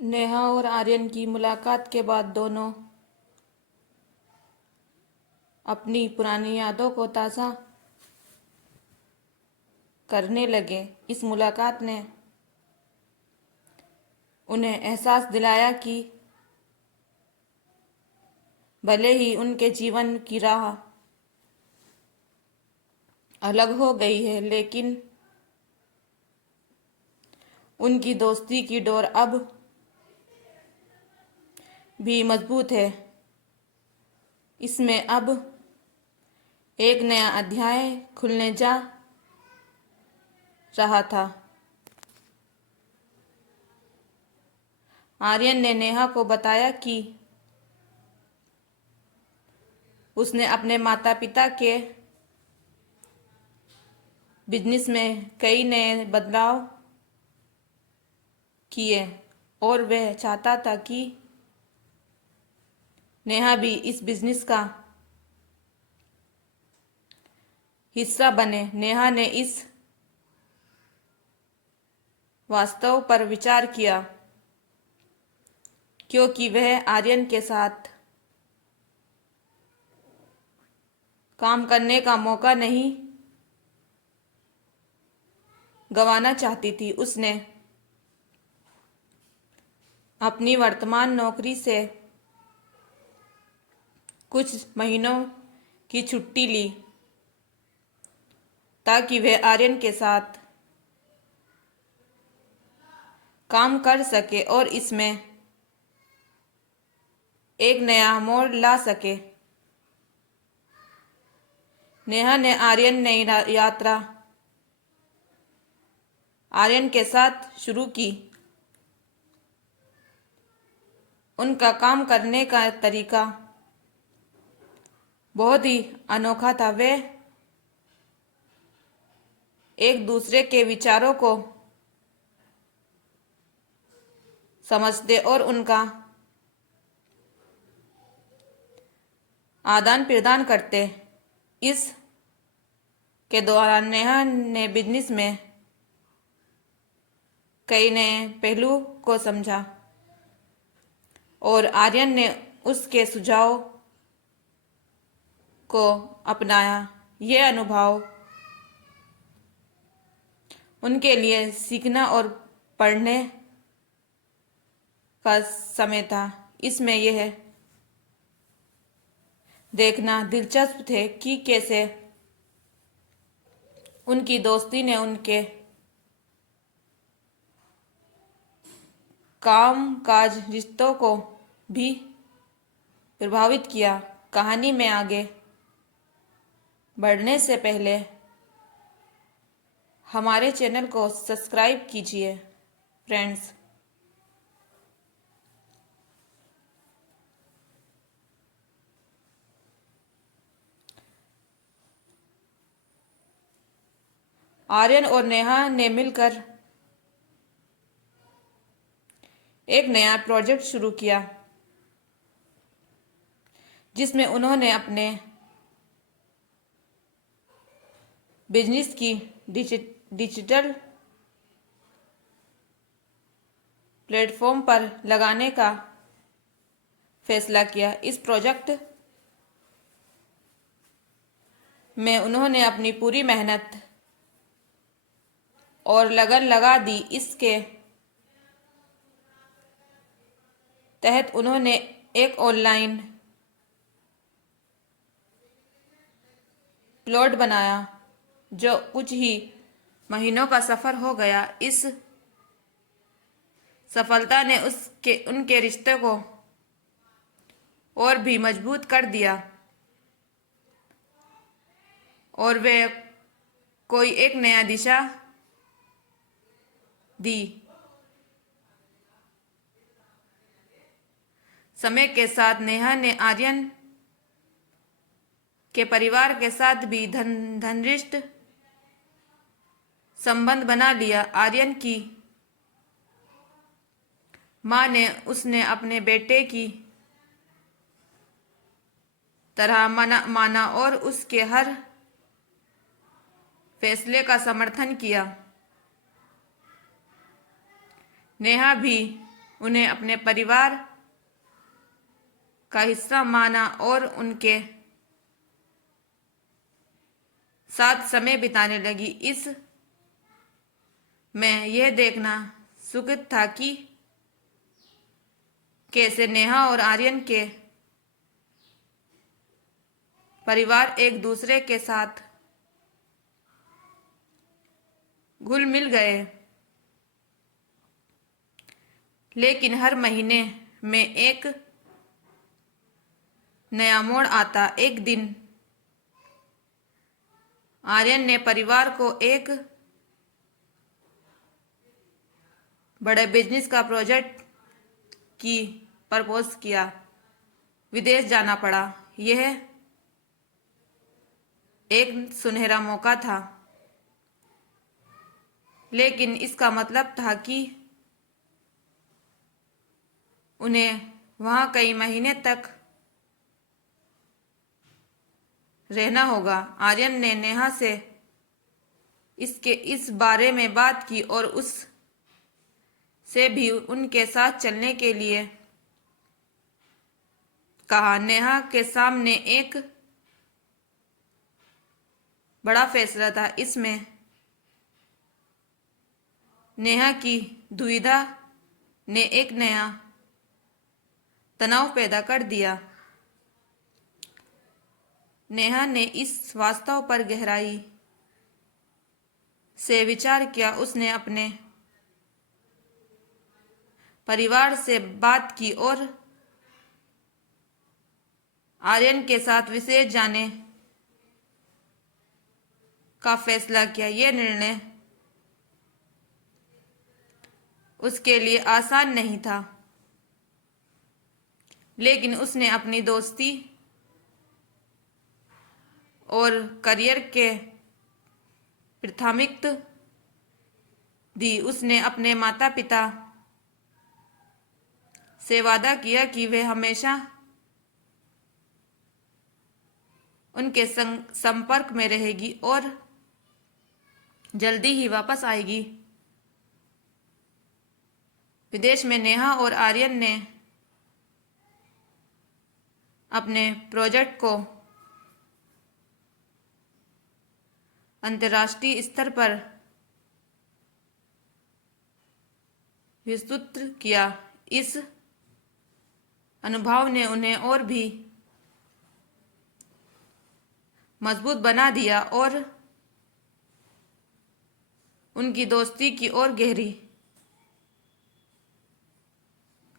नेहा और आर्यन की मुलाकात के बाद दोनों अपनी पुरानी यादों को ताज़ा करने लगे। इस मुलाकात ने उन्हें एहसास दिलाया कि भले ही उनके जीवन की राह अलग हो गई है, लेकिन उनकी दोस्ती की डोर अब भी मजबूत है। इसमें अब एक नया अध्याय खुलने जा रहा था। आर्यन ने नेहा को बताया कि उसने अपने माता पिता के बिजनेस में कई नए बदलाव किए और वह चाहता था कि नेहा भी इस बिजनेस का हिस्सा बने। नेहा ने इस वास्तव पर विचार किया क्योंकि वह आर्यन के साथ काम करने का मौका नहीं गंवाना चाहती थी। उसने अपनी वर्तमान नौकरी से कुछ महीनों की छुट्टी ली ताकि वह आर्यन के साथ काम कर सके और इसमें एक नया मोड़ ला सके। नेहा ने आर्यन नई यात्रा आर्यन के साथ शुरू की। उनका काम करने का तरीका बहुत ही अनोखा था। वे एक दूसरे के विचारों को समझते और उनका आदान प्रदान करते। इस के दौरान नेहा ने बिजनेस में कई नए पहलू को समझा और आर्यन ने उसके सुझाव को अपनाया। यह अनुभव उनके लिए सीखना और पढ़ने का समय था। इसमें यह देखना दिलचस्प थे कि कैसे उनकी दोस्ती ने उनके कामकाज रिश्तों को भी प्रभावित किया। कहानी में आगे बढ़ने से पहले हमारे चैनल को सब्सक्राइब कीजिए फ्रेंड्स। आर्यन और नेहा ने मिलकर एक नया प्रोजेक्ट शुरू किया जिसमें उन्होंने अपने बिजनेस की डिजिटल प्लेटफॉर्म पर लगाने का फैसला किया। इस प्रोजेक्ट में उन्होंने अपनी पूरी मेहनत और लगन लगा दी। इसके तहत उन्होंने एक ऑनलाइन प्लॉट बनाया जो कुछ ही महीनों का सफर हो गया। इस सफलता ने उनके रिश्ते को और भी मजबूत कर दिया और वे कोई एक नया दिशा दी। समय के साथ नेहा ने आर्यन के परिवार के साथ भी घनिष्ठ संबंध बना लिया। आर्यन की मां ने उसने अपने बेटे की तरह माना और उसके हर फैसले का समर्थन किया। नेहा भी उन्हें अपने परिवार का हिस्सा माना और उनके साथ समय बिताने लगी। इस में यह देखना सुखद था कि कैसे नेहा और आर्यन के परिवार एक दूसरे के साथ घुल मिल गए। लेकिन हर महीने में एक नया मोड़ आता। एक दिन आर्यन ने परिवार को एक बड़े बिजनेस का प्रोजेक्ट की प्रपोज किया। विदेश जाना पड़ा। यह एक सुनहरा मौका था, लेकिन इसका मतलब था कि उन्हें वहां कई महीने तक रहना होगा। आर्यन ने नेहा से इस बारे में बात की और उस से भी उनके साथ चलने के लिए कहा। नेहा के सामने एक बड़ा फैसला था। इसमें नेहा की दुविधा ने एक नया तनाव पैदा कर दिया। नेहा ने इस वास्तव पर गहराई से विचार किया। उसने अपने परिवार से बात की और आर्यन के साथ विदेश जाने का फैसला किया। यह निर्णय उसके लिए आसान नहीं था, लेकिन उसने अपनी दोस्ती और करियर के प्राथमिकता दी। उसने अपने माता पिता से वादा किया कि वे हमेशा उनके संपर्क में रहेगी और जल्दी ही वापस आएगी। विदेश में नेहा और आर्यन ने अपने प्रोजेक्ट को अंतर्राष्ट्रीय स्तर पर विस्तृत किया। इस अनुभव ने उन्हें और भी मजबूत बना दिया और उनकी दोस्ती की और गहरी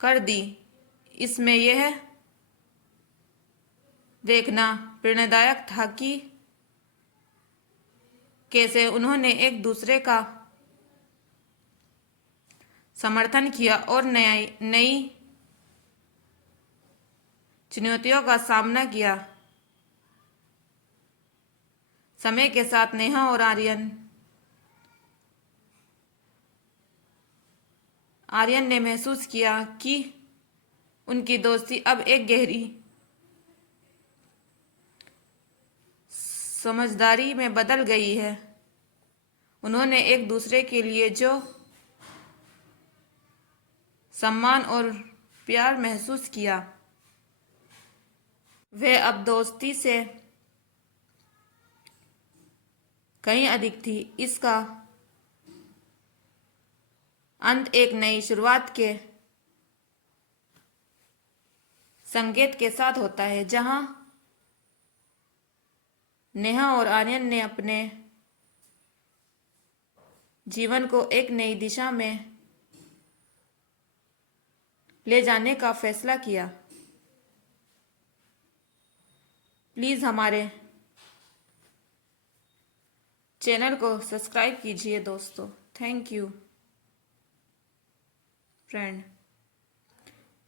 कर दी। इसमें यह देखना प्रेरणादायक था कि कैसे उन्होंने एक दूसरे का समर्थन किया और नई चुनौतियों का सामना किया। समय के साथ नेहा और आर्यन ने महसूस किया कि उनकी दोस्ती अब एक गहरी समझदारी में बदल गई है। उन्होंने एक दूसरे के लिए जो सम्मान और प्यार महसूस किया, वह अब दोस्ती से कहीं अधिक थी। इसका अंत एक नई शुरुआत के संकेत के साथ होता है, जहां नेहा और आर्यन ने अपने जीवन को एक नई दिशा में ले जाने का फैसला किया। प्लीज हमारे चैनल को सब्सक्राइब कीजिए दोस्तों। Thank you friend.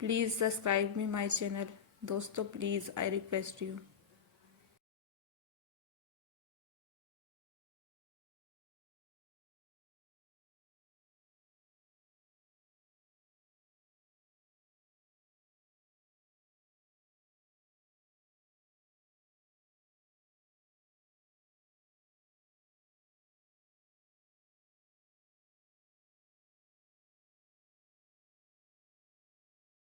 Please subscribe me my channel दोस्तों, प्लीज आई रिक्वेस्ट यू।